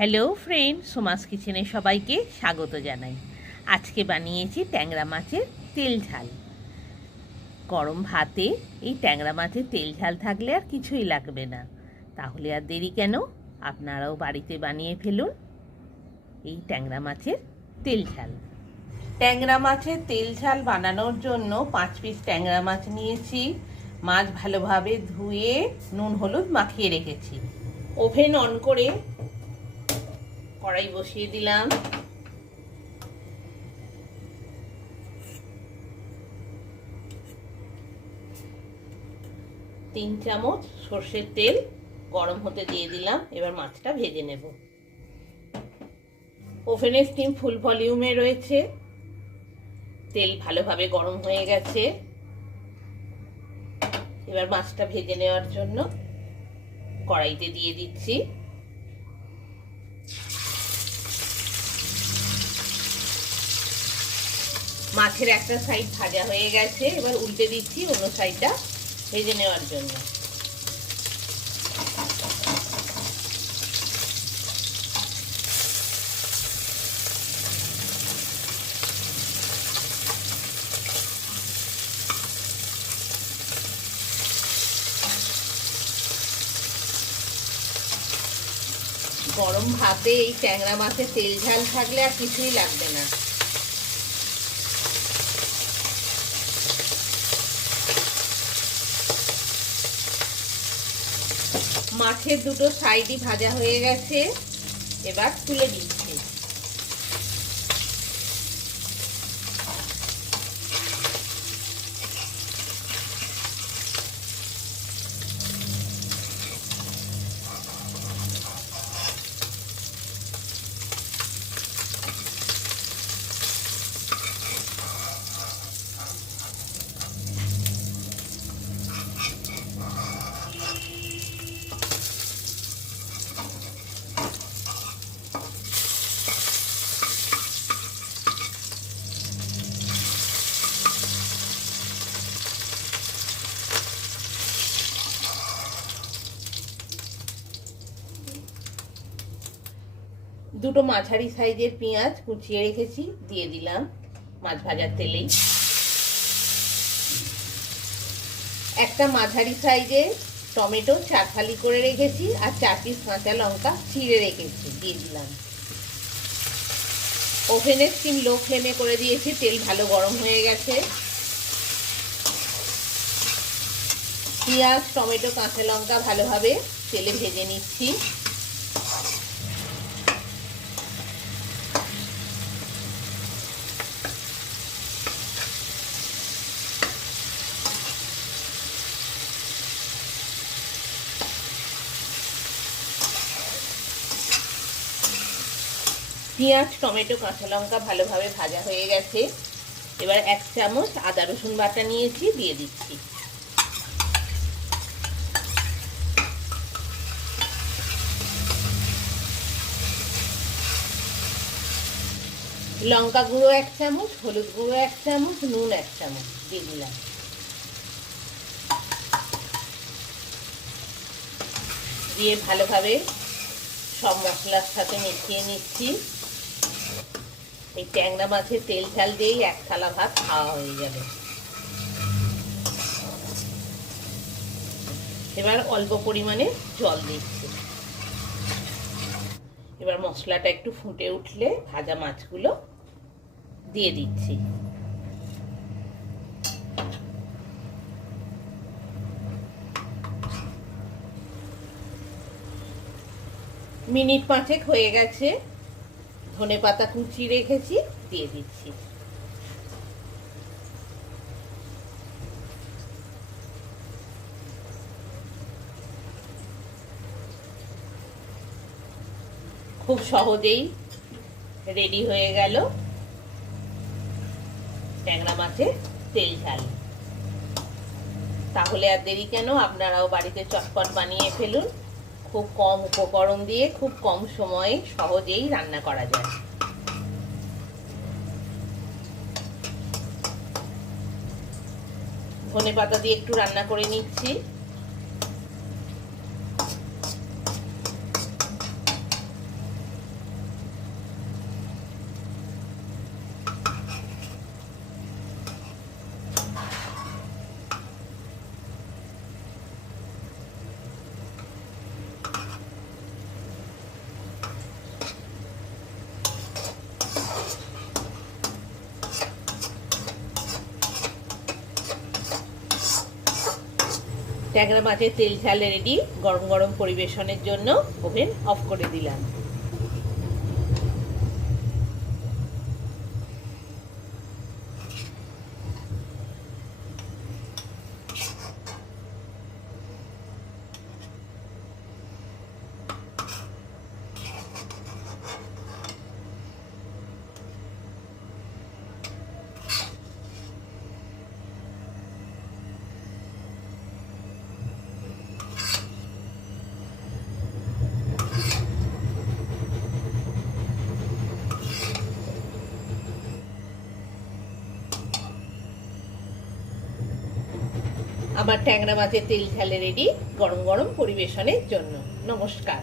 Hello friend, Soma's কিচেনে সবাইকে স্বাগত জানাই। আজকে বানিয়েছি ট্যাংরা মাছের তেল ঝাল। গরম ভাতে এই ট্যাংরা মাছের তেল ঝাল থাকলে আর কিছুই লাগবে না। তাহলে আর দেরি কেন, আপনারাও বাড়িতে বানিয়ে ফেলুন এই ট্যাংরা মাছের তেল ঝাল। ট্যাংরা মাছের তেল ঝাল বানানোর জন্য 5 পিস ট্যাংরা মাছ নিয়েছি। মাছ ভালোভাবে ধুয়ে নুন হলুদ মাখিয়ে রেখেছি। ওভেন অন করে কড়াই বসিয়ে দিলাম। তিন চামচ সর্ষের তেল গরম হতে দিয়ে দিলাম। এবার মাছটা ভেজে নেব। ওভেনের স্টিম ফুল ভলিউমে রয়েছে। তেল ভালোভাবে গরম হয়ে গেছে। এবার মাছটা ভেজে নেওয়ার জন্য কড়াইতে দিয়ে দিচ্ছি। মাছের একটা সাইড ভাজা হয়ে গেছে, এবার উল্টে দিচ্ছি অন্য সাইডটা ভেজে নেওয়ার জন্য। গরম ভাতে এই ট্যাংরা মাছের তেল ঝাল থাকলে আর কিছুই লাগবে না। মাছের দুটো সাইডই ভাজা হয়ে গেছে, এবার তুলে দিচ্ছি। দুটো মাঝারি সাইজের পেঁয়াজ কুচিয়ে রেখেছি, দিয়ে দিলাম মাছ ভাজার তেলেই। একটা মাঝারি সাইজের টমেটো চারফালি করে রেখেছি, আর 4 পিস কাঁচা লঙ্কা চিড়ে রেখেছি, দিয়ে দিলাম। ওভেনের স্টিম লো ফ্লেমে করে দিয়েছি। তেল ভালো গরম হয়ে গেছে। পেঁয়াজ টমেটো কাঁচা লঙ্কা ভালোভাবে তেলে ভেজে নিচ্ছি। পেঁয়াজ টমেটো কাঁচা লঙ্কা ভালোভাবে ভাজা হয়ে গেছে। এবার 1 চামচ আদা রসুন বাটা নিয়েছি, দিয়ে দিচ্ছি। লঙ্কা গুঁড়ো 1 চামচ, হলুদ গুঁড়ো 1 চামচ, নুন 1 চামচ দিয়ে দিলাম। দিয়ে ভালোভাবে সব মশলার সাথে মিশিয়ে নিচ্ছি। এই ট্যাংরা মাছের তেল ঝাল দিয়েই 1 থালা ভাত খাওয়া হয়ে যাবে। এবার অল্প পরিমাণে জল দিচ্ছি। এবার মশলাটা একটু ফুটে উঠলে ভাজা মাছগুলো দিয়ে দিচ্ছি। মিনিট 5 হয়ে গেছে। ধনেপাতা কুচি রেখেছি, দিয়ে দিচ্ছি। খুব সহজেই রেডি হয়ে গেল ট্যাংরা মাছের তেল ঝাল। তাহলে আর দেরি কেন, আপনারাও বাড়িতে চটপট বানিয়ে ফেলুন। খুব কম উপকরণ দিয়ে খুব কম সময়ে সহজেই রান্না করা যায়। ধনেপাতা দিয়ে একটু রান্না করে নিচ্ছি। ট্যাংরা মাছের তেল ঝাল রেডি। গরম গরম পরিবেশনের জন্য ওভেন অফ করে দিলাম। আমার ট্যাংরা মাছের তেল ঝালে রেডি, গরম গরম পরিবেশনের জন্য। নমস্কার।